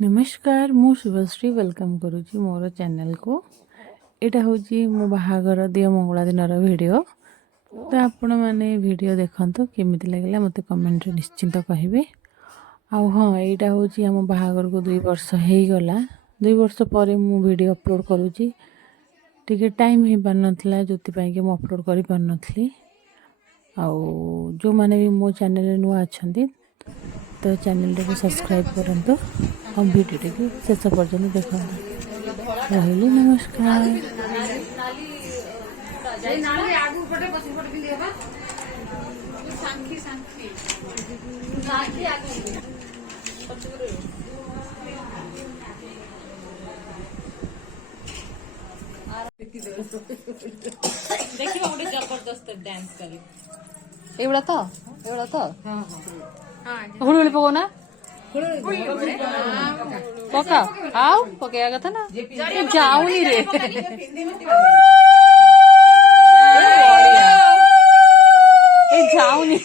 नमस्कार मु शुभश्री वेलकम करुँची मोर चैनल को। यहाँ हूँ मो बाहागर दिय मंगला दिन वीडियो। तो आपण मैंने वीडियो देखते केमी लगे मत कमेंट निश्चिंत कहे। हाँ यहाँ हूँ आम बाहागर को 2 वर्ष हो गला। 2 वर्ष पर मु वीडियो अपलोड करुँची टी टाइम हो पार नाला जो कि अपलोड कर पार नी। जो मैंने भी मो चैनल नुआ अच्छा तो चैनल को सब्सक्राइब करंतु और वीडियो को शेष पर्यटन देखा रही। नमस्कार। देखिए गोटे जबरदस्त डांस करी एवढा तो हुड़ी हुड़ी पको ना पका आओ पकेगा कथा ना जाऊनी रे जाऊनी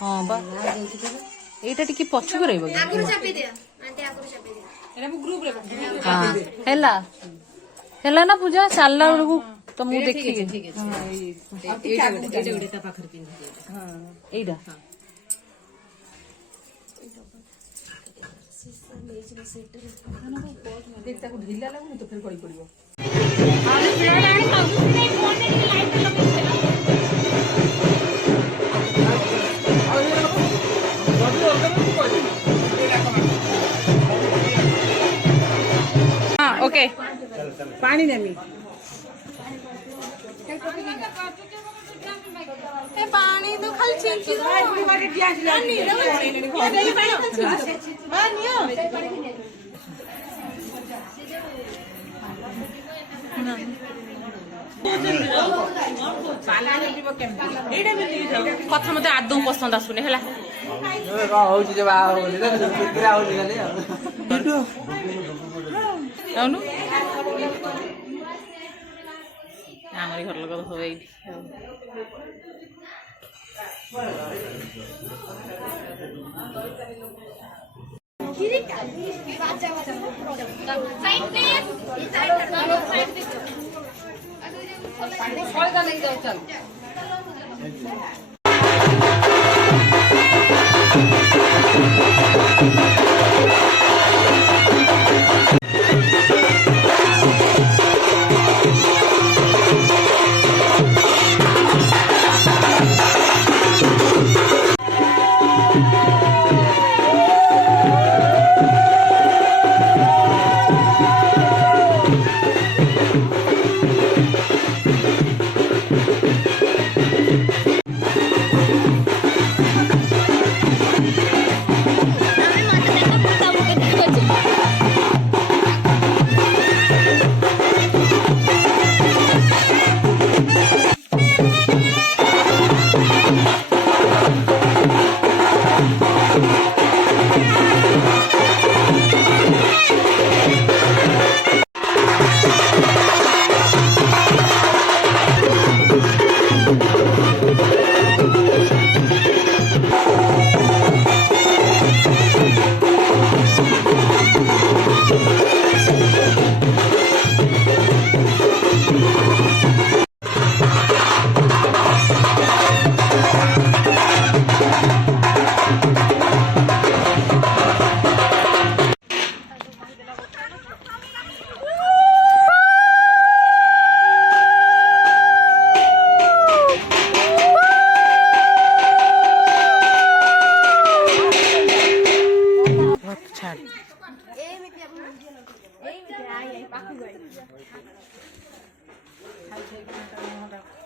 हाँ बा एटा टिके पछको रहइबो आगुर चापी दे आंटी आगुर चापी दे एरा मु ग्रुप रे हां हेला ना पूजा सालला बेलू तो मु देखि ठीक है हां एटा ता पाखर पिन हां एटा देख ताको ढिला लागुनी तो फिर गई पड़िबो अरे फिर रानी फोन में लाइट लगा ओके पानी नेमी ए पानी तो खाली छिंची दो पूरी बाटी ग्यास लानी ये नहीं पानी हां नियो कथा मत आदौ पसंद आसुनी है आमरी घर लोग सब चल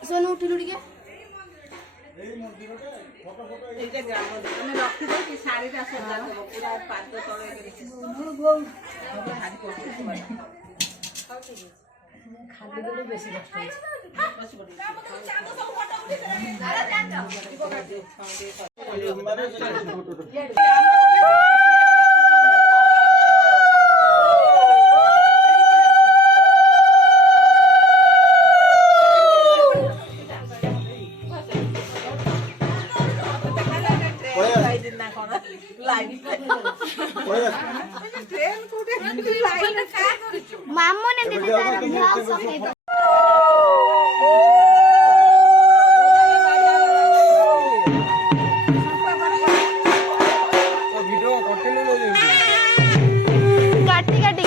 सोनू उठिलु टिके शाढ़ीटा सजा पूरा पाद तले खाली गोटे बेसी कष्ट ମାମୁଁ ନେ ଦିଦି ତାର ବ୍ଲାଉଜ ପକେଇ ଦେ। କାଟି କାଟି